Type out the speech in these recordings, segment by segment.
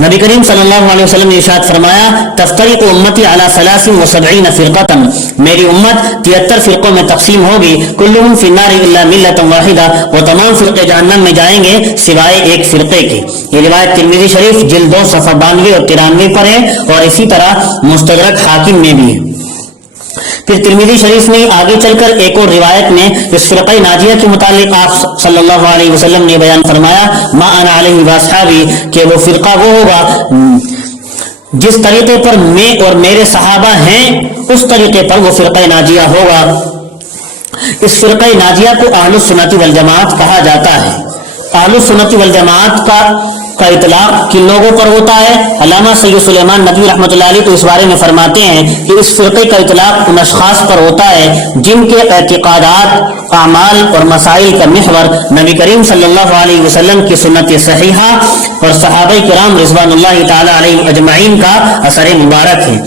نبی کریم صلی اللہ علیہ وسلم نے ارشاد فرمایا تفترق امتی علی 73 فرقۃ، میری امت 73 فرقوں میں تقسیم ہوگی، کلهم فی النار الا ملۃ واحدہ، وہ تمام فرقے جہنم میں جائیں گے سوائے ایک فرقے کے۔ یہ روایت ترمذی شریف جلد 2 صفحہ 92 اور 93 پر ہے، اور اسی طرح مستدرک حاکم میں بھی ہے۔ پھر ترمذی شریف میں آگے چل کر ایک اور روایت میں اس فرقہ ناجیہ کے متعلق آپ صلی اللہ علیہ وسلم نے بیان فرمایا ما انا علیہ واصحابی، کہ وہ فرقہ وہ ہوگا جس طریقے پر میں اور میرے صحابہ ہیں اس طریقے پر وہ فرقہ ناجیہ ہوگا۔ اس فرقہ ناجیہ کو اہل السنت والجماعت کہا جاتا ہے۔ اہل السنت والجماعت کا اطلاق کن لوگوں پر ہوتا ہے؟ علامہ سید سلیمان ندوی رحمۃ اللہ علیہ تو اس بارے میں فرماتے ہیں کہ اس فرقے کا اطلاق ان اشخاص پر ہوتا ہے جن کے اعتقادات، اعمال اور مسائل کا محور نبی کریم صلی اللہ علیہ وسلم کی سنت صحیحہ اور صحابہ کرام رضوان اللہ تعالی علیہم اجمعین کا اثر مبارک ہے،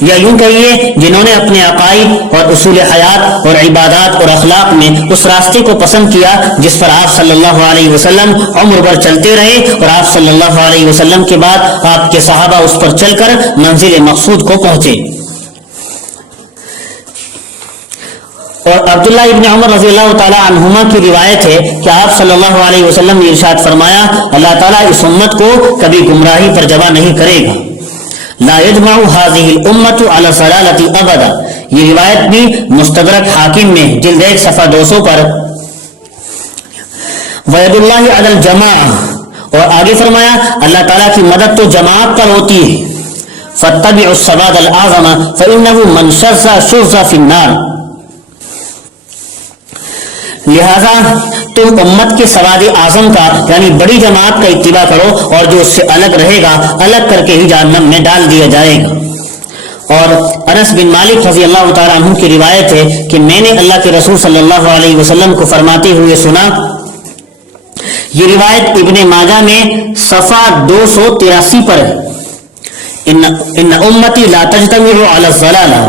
یا یوں کہیے جنہوں نے اپنے عقائد اور اصول حیات اور عبادات اور اخلاق میں اس راستے کو پسند کیا جس پر آپ صلی اللہ علیہ وسلم عمر بھر چلتے رہے، اور آپ صلی اللہ علیہ وسلم کے بعد آپ کے صحابہ اس پر چل کر منزل مقصود کو پہنچے۔ اور عبداللہ ابن عمر رضی اللہ تعالی عنہما کی روایت ہے کہ آپ صلی اللہ علیہ وسلم نے ارشاد فرمایا اللہ تعالیٰ اس امت کو کبھی گمراہی پر جمع نہیں کرے گا، لا يجمع هذه الامة على ضلالة ابدا۔ یہ روایت بھی مستدرک حاکم میں جلد 1 صفحہ 200 پر۔ وید اللہ علی الجماعہ، اور آگے فرمایا اللہ تعالیٰ کی مدد تو جماعت پر ہوتی ہے۔ فاتبعوا السواد الاعظم فانه من شذ شذ في النار، لہذا تم امت کے سواد اعظم کا یعنی بڑی جماعت کا اتباع کرو، اور جو اس سے الگ رہے گا الگ کر کے ہی جہنم میں ڈال دیا جائے گا۔ اور انس بن مالک رضی اللہ تعالیٰ عنہ کی روایت ہے کہ میں نے اللہ کے رسول صلی اللہ علیہ وسلم کو فرماتے ہوئے سنا، یہ روایت ابن ماجہ میں صفحہ 283 پر ہے، ان امتی لا تجتمع علی الضلالہ،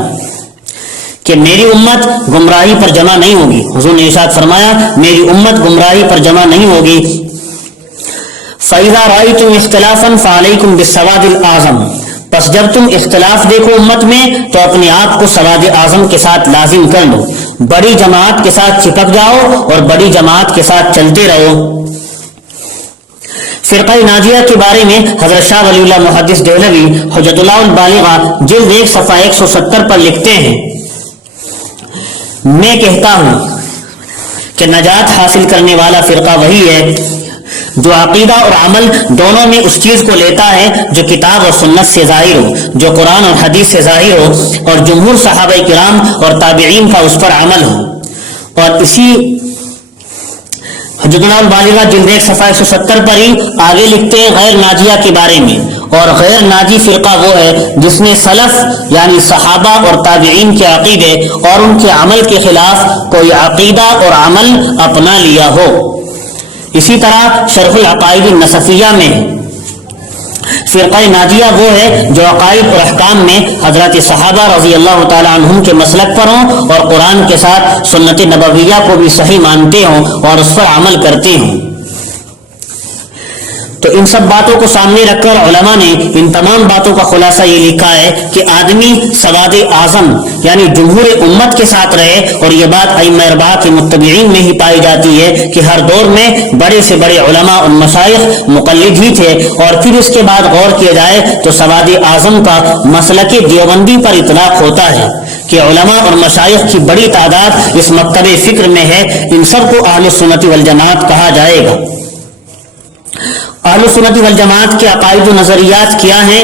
کہ میری امت گمراہی پر جمع نہیں ہوگی۔ حضور نے ارشاد فرمایا میری امت گمراہی پر جمع نہیں ہوگی۔ فَإِذَا رَأَيْتُمْ اخْتِلَافًا فَعَلَيْكُمْ بِالسَّوَادِ الْأَعْظَمِ، پس جب تم اختلاف دیکھو امت میں تو اپنے آپ کو سواد اعظم کے ساتھ لازم کر لو، بڑی جماعت کے ساتھ چپک جاؤ اور بڑی جماعت کے ساتھ چلتے رہو۔ فرقہ ناجیہ کے بارے میں حضرت شاہ ولی اللہ محدث دہلوی حجت اللہ البالغہ جلد 1 صفحہ 170 پر لکھتے ہیں، میں کہتا ہوں کہ نجات حاصل کرنے والا فرقہ وہی ہے جو عقیدہ اور عمل دونوں میں اس چیز کو لیتا ہے جو کتاب اور سنت سے ظاہر ہو، جو قرآن اور حدیث سے ظاہر ہو، اور جمہور صحابہ کرام اور تابعین کا اس پر عمل ہو۔ اور اسی حجت اللہ البالغہ جلد 1 صفحہ 170 پر ہی آگے لکھتے ہیں غیر ناجیہ کے بارے میں، اور غیر ناجی فرقہ وہ ہے جس نے سلف یعنی صحابہ اور تابعین کے عقیدے اور ان کے عمل کے خلاف کوئی عقیدہ اور عمل اپنا لیا ہو۔ اسی طرح شرح العقائد النصفیہ میں فرقہ ناجیہ وہ ہے جو عقائد اور احکام میں حضرات صحابہ رضی اللہ تعالی عنہم کے مسلک پر ہوں اور قرآن کے ساتھ سنت نبویہ کو بھی صحیح مانتے ہوں اور اس پر عمل کرتے ہوں۔ تو ان سب باتوں کو سامنے رکھ کر علماء نے ان تمام باتوں کا خلاصہ یہ لکھا ہے کہ آدمی سواد اعظم یعنی جمہور امت کے ساتھ رہے، اور یہ بات ائمہ اربعہ کے متبعین میں ہی پائی جاتی ہے کہ ہر دور میں بڑے سے بڑے علماء اور مشائخ مقلد ہی تھے، اور پھر اس کے بعد غور کیا جائے تو سواد اعظم کا مسلک دیوبندی پر اطلاق ہوتا ہے کہ علماء اور مشائخ کی بڑی تعداد اس مکتب فکر میں ہے۔ ان سب کو اہل سنت والجماعت کہا جائے گا۔ اہل سنت والجماعت کے عقائد و نظریات کیا ہیں؟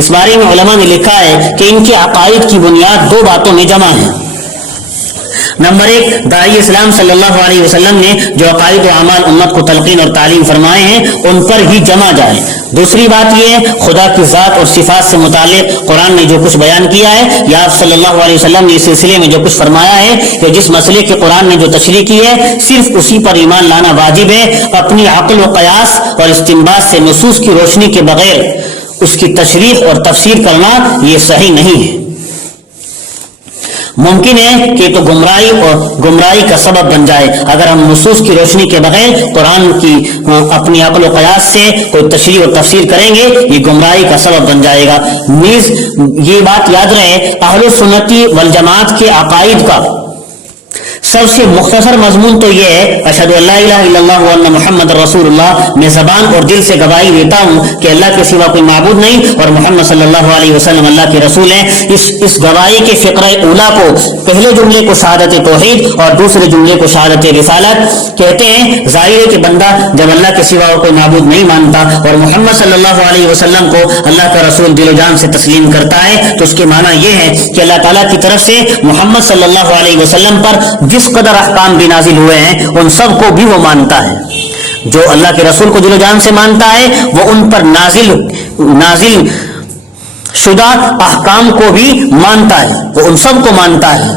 اس بارے میں علماء نے لکھا ہے کہ ان کے عقائد کی بنیاد 2 باتوں میں جمع ہے۔ نمبر 1، داعی اسلام صلی اللہ علیہ وسلم نے جو عقائد و اعمال امت کو تلقین اور تعلیم فرمائے ہیں ان پر ہی جمع جائے۔ دوسری بات یہ ہے خدا کی ذات اور صفات سے متعلق قرآن نے جو کچھ بیان کیا ہے یا آپ صلی اللہ علیہ وسلم نے اس سلسلے میں جو کچھ فرمایا ہے کہ جس مسئلے کے قرآن نے جو تشریح کی ہے صرف اسی پر ایمان لانا واجب ہے۔ اپنی عقل و قیاس اور استنباط سے نصوص کی روشنی کے بغیر اس کی تشریح اور تفسیر کرنا یہ صحیح نہیں ہے۔ ممکن ہے کہ تو گمراہی کا سبب بن جائے اگر ہم نصوص کی روشنی کے بغیر قرآن کی اپنی عقل و قیاس سے کوئی تشریح و تفسیر کریں گے، یہ گمراہی کا سبب بن جائے گا۔ نیز یہ بات یاد رہے، اہل سنتی والجماعت کے عقائد کا سب سے مختصر مضمون تو یہ ہے اشہد ان لا الہ الا اللہ وان محمد رسول اللہ، میں زبان اور دل سے گواہی دیتا ہوں کہ اللہ کے سوا کوئی معبود نہیں اور محمد صلی اللہ علیہ وسلم اللہ کے رسول ہیں۔ اس گواہی کے فقرہ اولا کو، پہلے جملے کو شہادت توحید اور دوسرے جملے کو شہادت رسالت کہتے ہیں۔ ظاہر ہے کہ بندہ جب اللہ کے سوا کوئی معبود نہیں مانتا اور محمد صلی اللہ علیہ وسلم کو اللہ کا رسول دل و جان سے تسلیم کرتا ہے تو اس کے معنی یہ ہے کہ اللہ تعالیٰ کی طرف سے محمد صلی اللہ علیہ وسلم پر جس قدر احکام بھی نازل ہوئے ہیں ان سب کو بھی وہ مانتا ہے۔ جو اللہ کے رسول کو دل و جان سے مانتا ہے وہ ان پر نازل شدہ احکام کو بھی مانتا ہے، وہ ان سب کو مانتا ہے۔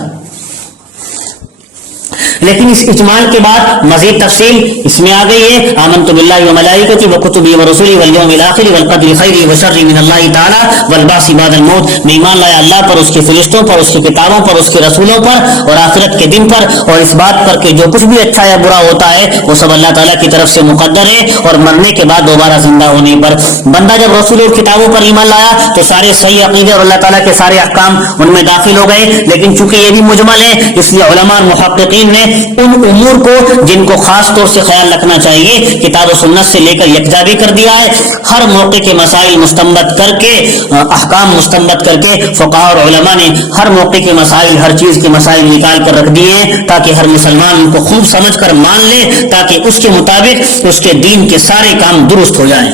لیکن اس اجمال کے بعد مزید تفصیل اس میں آ گئی ہے، آمنت باللہ وملائکتہ وکتبہ ورسلہ والیوم الآخر والقدر خیرہ وشرہ من اللہ تعالی والبعث بعد الموت، میں ایمان لایا اللہ پر، اس کے فرشتوں پر، اس کی کتابوں پر، اس کے رسولوں پر اور آخرت کے دن پر، اور اس بات پر کہ جو کچھ بھی اچھا یا برا ہوتا ہے وہ سب اللہ تعالیٰ کی طرف سے مقدر ہے، اور مرنے کے بعد دوبارہ زندہ ہونے پر۔ بندہ جب رسول اور کتابوں پر ایمان لایا تو سارے صحیح عقیدے اور اللہ تعالیٰ کے سارے احکام ان میں داخل ہو گئے، لیکن چونکہ یہ بھی مجمل ہے اس لیے علماء اور محققین نے ان امور کو جن کو خاص طور سے خیال رکھنا چاہیے کتاب و سنت سے لے کر یکجا بھی کر دیا ہے۔ ہر موقع کے مسائل مستنبط کر کے، احکام مستنبط کر کے فقہاء اور علماء نے ہر موقع کے مسائل، ہر چیز کے مسائل نکال کر رکھ دیے ہیں تاکہ ہر مسلمان ان کو خوب سمجھ کر مان لے، تاکہ اس کے مطابق اس کے دین کے سارے کام درست ہو جائیں۔